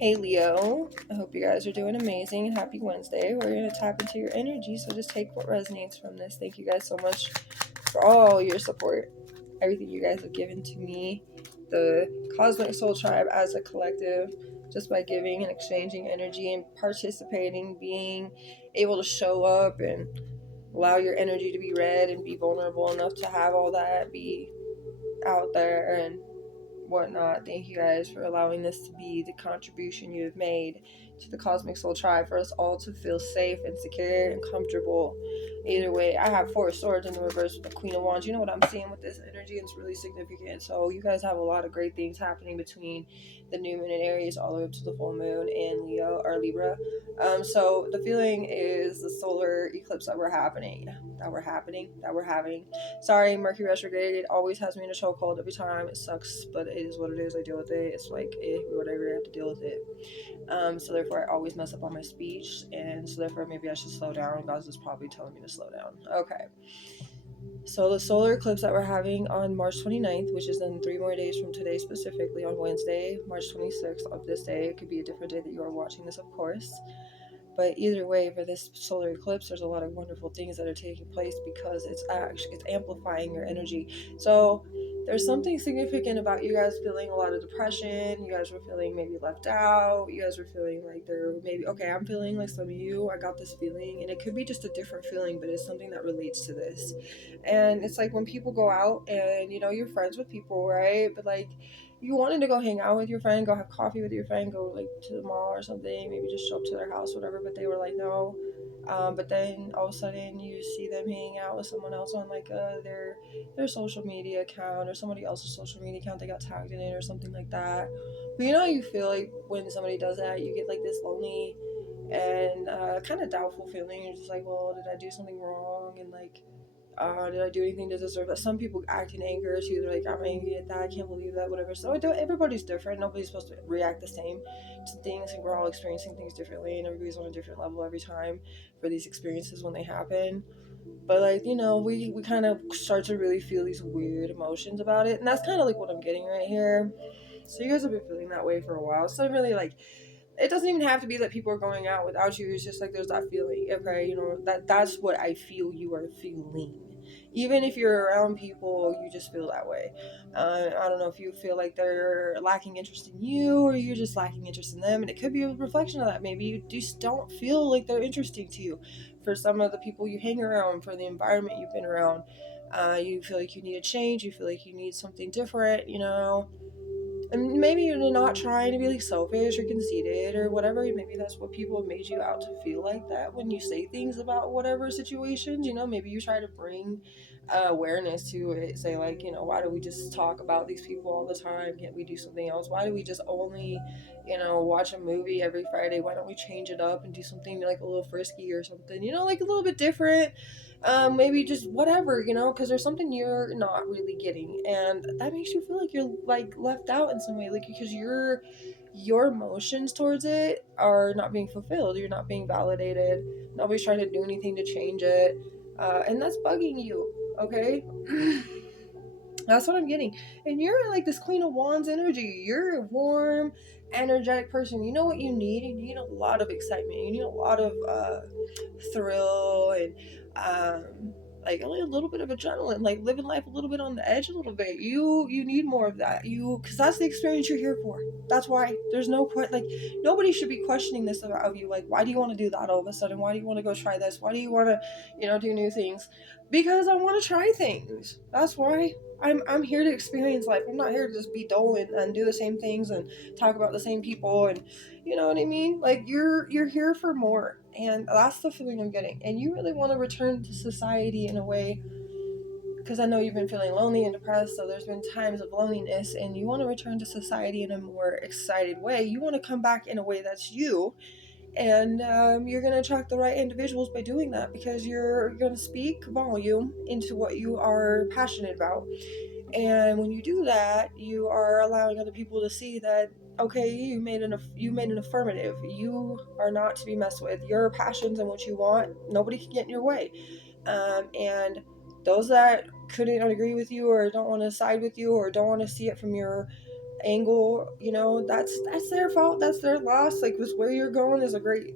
Hey Leo, I hope you guys are doing amazing and happy Wednesday. We're going to tap into your energy, so just take what resonates from this. Thank you guys so much for all your support, everything you guys have given to me, the Cosmic Soul Tribe as a collective, just by giving and exchanging energy and participating, being able to show up and allow your energy to be read and be vulnerable enough to have all that be out there and whatnot. Thank you guys for allowing this to be the contribution you have made to the Cosmic Soul Tribe for us all to feel safe and secure and comfortable. Either way, I have Four of Swords in the reverse with the Queen of Wands. You know what I'm seeing with this energy? It's really significant. So you guys have a lot of great things happening between the new moon in Aries all the way up to the full moon in Leo or Libra. So the feeling is the solar eclipse that we're having. Sorry, Mercury retrograde. It always has me in a chokehold every time. It sucks, but it is what it is. I deal with it. It's like whatever. I have to deal with it. So therefore, I always mess up on my speech, and so therefore, maybe I should slow down. God's is probably telling me to slow down. Okay. So the solar eclipse that we're having on March 29th, which is in 3 more days from today, specifically on Wednesday, March 26th of this day. It could be a different day that you are watching this, of course. But either way, for this solar eclipse, there's a lot of wonderful things that are taking place because it's amplifying your energy. So there's something significant about you guys feeling a lot of depression. You guys were feeling maybe left out. You guys were feeling like they're maybe, okay, I'm feeling like some of you, I got this feeling, and it could be just a different feeling, but it's something that relates to this. And it's like when people go out and, you're friends with people, right? But like, you wanted to go hang out with your friend, go have coffee with your friend, go like to the mall or something, maybe just show up to their house, whatever. But they were like, no. But then all of a sudden you see them hanging out with someone else on like their social media account or somebody else's social media account. They got tagged in it or something like that. But you know how you feel like when somebody does that, you get like this lonely and kind of doubtful feeling. You're just like, well, did I do something wrong? And like, did I do anything to deserve that? Some people act in anger too. They're like, I'm angry at that. I can't believe that. Whatever. So everybody's different. Nobody's supposed to react the same to things, and we're all experiencing things differently, and everybody's on a different level every time for these experiences when they happen. But like, we kind of start to really feel these weird emotions about it, and that's kind of like what I'm getting right here. So you guys have been feeling that way for a while. So really, like, it doesn't even have to be that people are going out without you. It's just like there's that feeling. Okay, that's what I feel you are feeling. Even if you're around people, you just feel that way. I don't know if you feel like they're lacking interest in you or you're just lacking interest in them, and it could be a reflection of that. Maybe you just don't feel like they're interesting to you. For some of the people you hang around, for the environment you've been around, you feel like you need a change. You feel like you need something different. And maybe you're not trying to be like selfish or conceited or whatever. Maybe that's what people have made you out to feel like that when you say things about whatever situations. Maybe you try to bring awareness to it. Say like, why do we just talk about these people all the time? Can't we do something else? Why do we just only, watch a movie every Friday? Why don't we change it up and do something like a little frisky or something? Like a little bit different. Maybe just whatever, because there's something you're not really getting, and that makes you feel like you're like left out in some way, like because your emotions towards it are not being fulfilled. You're not being validated. Nobody's trying to do anything to change it, and that's bugging you. Okay. That's what I'm getting. And you're like this Queen of Wands energy. You're a warm, energetic person. You know what you need? You need a lot of excitement. You need a lot of thrill and like only a little bit of adrenaline, like living life a little bit on the edge a little bit. You need more of that. Because that's the experience you're here for. That's why there's no point. Like nobody should be questioning this about you. Like, why do you want to do that all of a sudden? Why do you want to go try this? Why do you want to, do new things? Because I want to try things. That's why. I'm here to experience life. I'm not here to just be dull and do the same things and talk about the same people, and you know what I mean? Like you're here for more, and that's the feeling I'm getting. And you really want to return to society in a way, because I know you've been feeling lonely and depressed, so there's been times of loneliness, and you want to return to society in a more excited way. You want to come back in a way that's you, and you're going to attract the right individuals by doing that, because you're going to speak volume into what you are passionate about. And when you do that, you are allowing other people to see that, okay, you made an affirmative. You are not to be messed with. Your passions and what you want, nobody can get in your way. And those that couldn't agree with you or don't want to side with you or don't want to see it from your angle, you know, that's their fault, that's their loss. Like, with where you're going is a great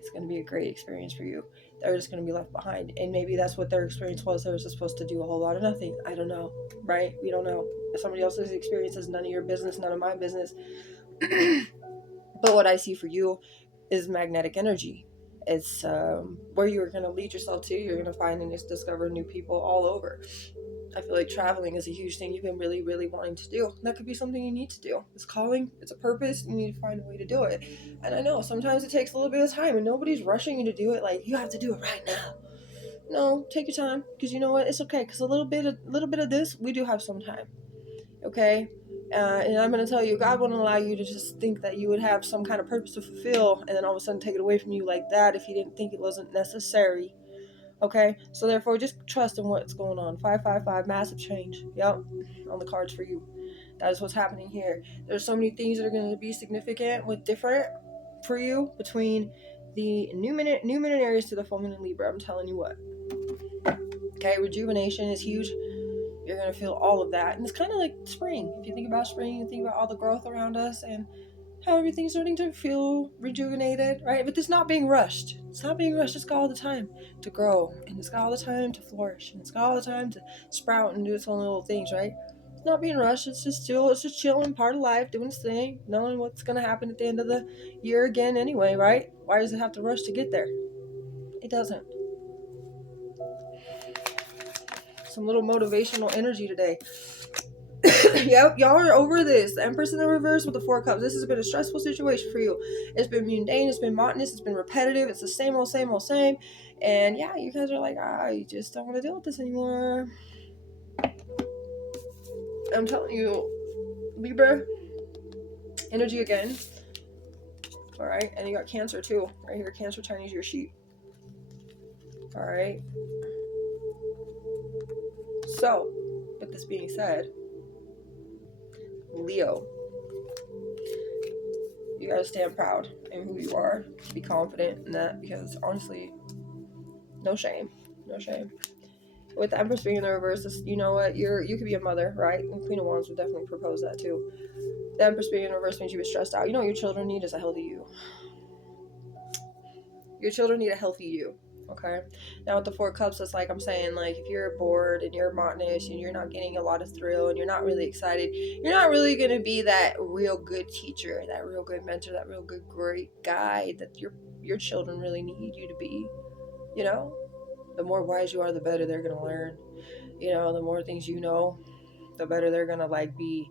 it's going to be a great experience for you. They're just going to be left behind, and maybe that's what their experience was. They were just supposed to do a whole lot of nothing. I don't know, right? We don't know. If somebody else's experience is none of your business, none of my business. But what I see for you is magnetic energy. It's where you're going to lead yourself to. You're going to find and discover new people all over. I feel like traveling is a huge thing you've been really, really wanting to do. That could be something you need to do. It's calling, it's a purpose, you need to find a way to do it. And I know sometimes it takes a little bit of time, and nobody's rushing you to do it like you have to do it right now. No, take your time, because you know what? It's okay, because a little bit of this, we do have some time. Okay? And I'm going to tell you, God wouldn't allow you to just think that you would have some kind of purpose to fulfill and then all of a sudden take it away from you like that if He didn't think it wasn't necessary. Okay, so therefore, just trust in what's going on. 555, massive change. Yep, on the cards for you. That is what's happening here. There's so many things that are going to be significant with different for you between the new minute Aries to the full moon in Libra. I'm telling you what. Okay, rejuvenation is huge. You're going to feel all of that, and it's kind of like spring. If you think about spring, you think about all the growth around us and how everything's starting to feel rejuvenated, right? But it's not being rushed. It's not being rushed. It's got all the time to grow, and it's got all the time to flourish, and it's got all the time to sprout and do its own little things, right? It's not being rushed. It's just chilling, part of life, doing its thing, knowing what's gonna happen at the end of the year again anyway, right? Why does it have to rush to get there? It doesn't. Some little motivational energy today. Yep, y'all are over this. The Empress in the reverse with the Four Cups. This has been a stressful situation for you. It's been mundane, it's been monotonous, it's been repetitive, it's the same old, same old, same. And yeah, you guys are like, I just don't want to deal with this anymore. I'm telling you, Libra energy again. Alright, and you got Cancer too. Right here, Cancer, Chinese, your sheep. Alright. So, with this being said, Leo, you gotta stand proud in who you are. Be confident in that, because honestly, no shame. With the Empress being in the reverse, you know what? You could be a mother, right? And Queen of Wands would definitely propose that too. The Empress being in reverse means you were stressed out. You know what your children need is a healthy you. Your children need a healthy you. Okay. Now with the Four Cups, it's like I'm saying, like if you're bored and you're monotonous and you're not getting a lot of thrill and you're not really excited, you're not really gonna be that real good teacher, that real good mentor, that real good great guide that your children really need you to be. You know, the more wise you are, the better they're gonna learn. You know, the more things you know, the better they're gonna be.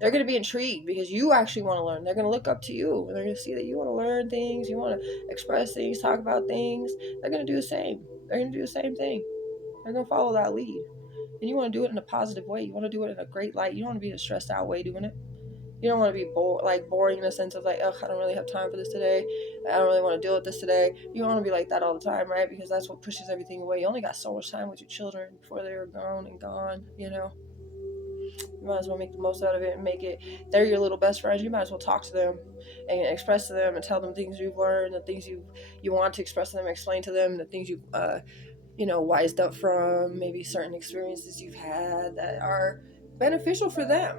They're gonna be intrigued because you actually want to learn. They're gonna look up to you and they're gonna see that you want to learn things, you want to express things, talk about things. They're gonna do the same. They're gonna do the same thing. They're gonna follow that lead. And you want to do it in a positive way. You want to do it in a great light. You don't want to be in a stressed out way doing it. You don't want to be boring in the sense of like, oh, I don't really have time for this today. I don't really want to deal with this today. You don't want to be like that all the time, right? Because that's what pushes everything away. You only got so much time with your children before they're grown and gone, you know. You might as well make the most out of it and make it, they're your little best friends. You might as well talk to them and express to them and tell them things you've learned, the things you want to express to them, explain to them the things you've wised up from, maybe certain experiences you've had that are beneficial for them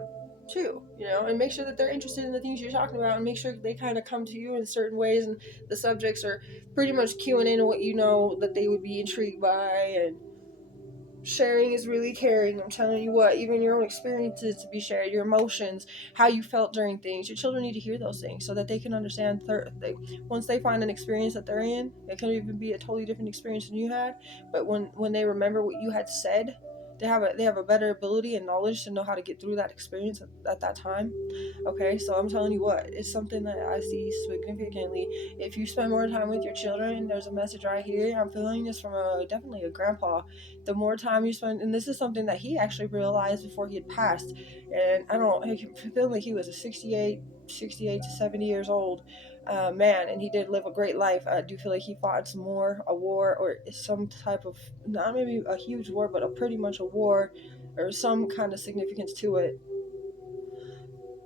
too, and make sure that they're interested in the things you're talking about, and make sure they kind of come to you in certain ways, and the subjects are pretty much cueing in what that they would be intrigued by. And sharing is really caring. I'm telling you what, even your own experiences to be shared, your emotions, how you felt during things. Your children need to hear those things so that they can understand. Once they find an experience that they're in, it can even be a totally different experience than you had. But when they remember what you had said, they have a better ability and knowledge to know how to get through that experience at that time. Okay, so I'm telling you what, it's something that I see significantly. If you spend more time with your children, there's a message right here. I'm feeling this from definitely a grandpa. The more time you spend, and this is something that he actually realized before he had passed, and I feel like he was a 68 to 70 years old man, and he did live a great life. I do feel like he fought a war, or some type of, not maybe a huge war, but pretty much a war, or some kind of significance to it.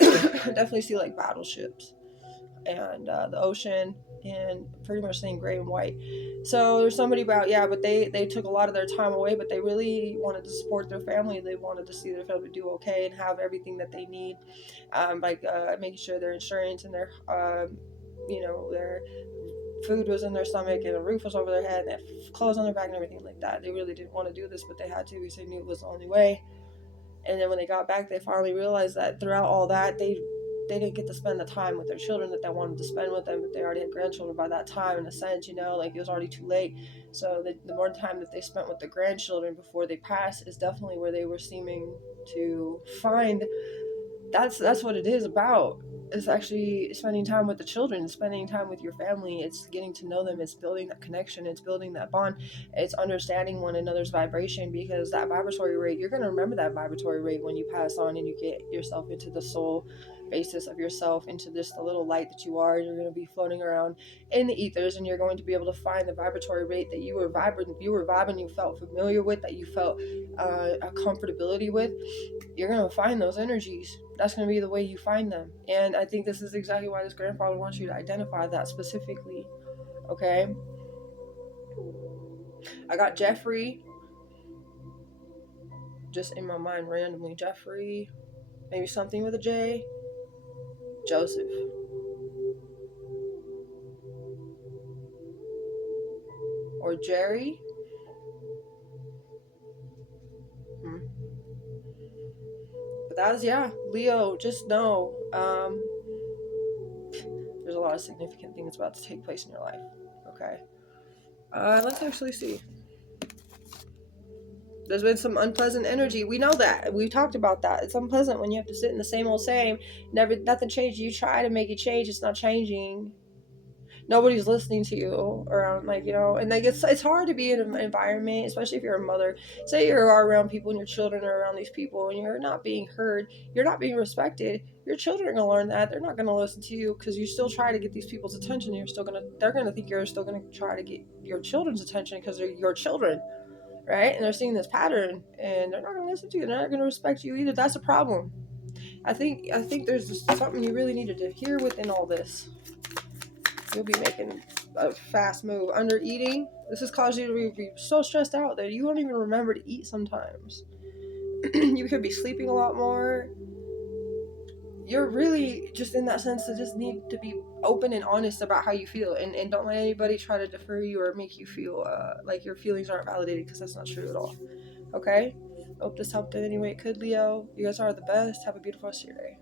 I definitely see like battleships and the ocean. and pretty much saying gray and white. So there's somebody about, yeah, but they took a lot of their time away, but they really wanted to support their family. They wanted to see their family do okay and have everything that they need, making sure their insurance and their their food was in their stomach and a roof was over their head and they had clothes on their back and everything like that. They really didn't want to do this, but they had to because they knew it was the only way. And then when they got back, they finally realized that throughout all that, they didn't get to spend the time with their children that they wanted to spend with them, but they already had grandchildren by that time, in a sense, like it was already too late. So the more time that they spent with the grandchildren before they passed is definitely where they were seeming to find. That's what it is about. It's actually spending time with the children, spending time with your family. It's getting to know them. It's building that connection. It's building that bond. It's understanding one another's vibration, because that vibratory rate, you're going to remember that vibratory rate when you pass on and you get yourself into the soul basis of yourself, into just the little light that you are. You're going to be floating around in the ethers, and you're going to be able to find the vibratory rate that you were vibing, you felt familiar with, that you felt a comfortability with. You're going to find those energies. That's going to be the way you find them. And I think this is exactly why this grandfather wants you to identify that specifically. Okay? I got Jeffrey just in my mind randomly. Jeffrey, maybe something with a J. Joseph. Or Jerry. But that was, yeah, Leo, just know there's a lot of significant things about to take place in your life. Okay? Let's actually see. There's been some unpleasant energy. We know that. We've talked about that. It's unpleasant when you have to sit in the same old same. Nothing changes. You try to make it change. It's not changing. Nobody's listening to you around, and it's hard to be in an environment, especially if you're a mother. Say you are around people and your children are around these people and you're not being heard, you're not being respected. Your children are gonna learn that. They're not gonna listen to you because you still try to get these people's attention. They're gonna think you're still gonna try to get your children's attention because they're your children, right? And they're seeing this pattern and they're not gonna listen to you. They're not gonna respect you either. That's a problem. I think there's just something you really needed to hear within all this. You'll be making a fast move. Under eating, this has caused you to be so stressed out that you won't even remember to eat sometimes. You could be sleeping a lot more. You're really just in that sense to just need to be open and honest about how you feel, and don't let anybody try to defer you or make you feel like your feelings aren't validated, because that's not true at all. Okay? Hope this helped in any way it could, Leo. You guys are the best. Have a beautiful rest of your day.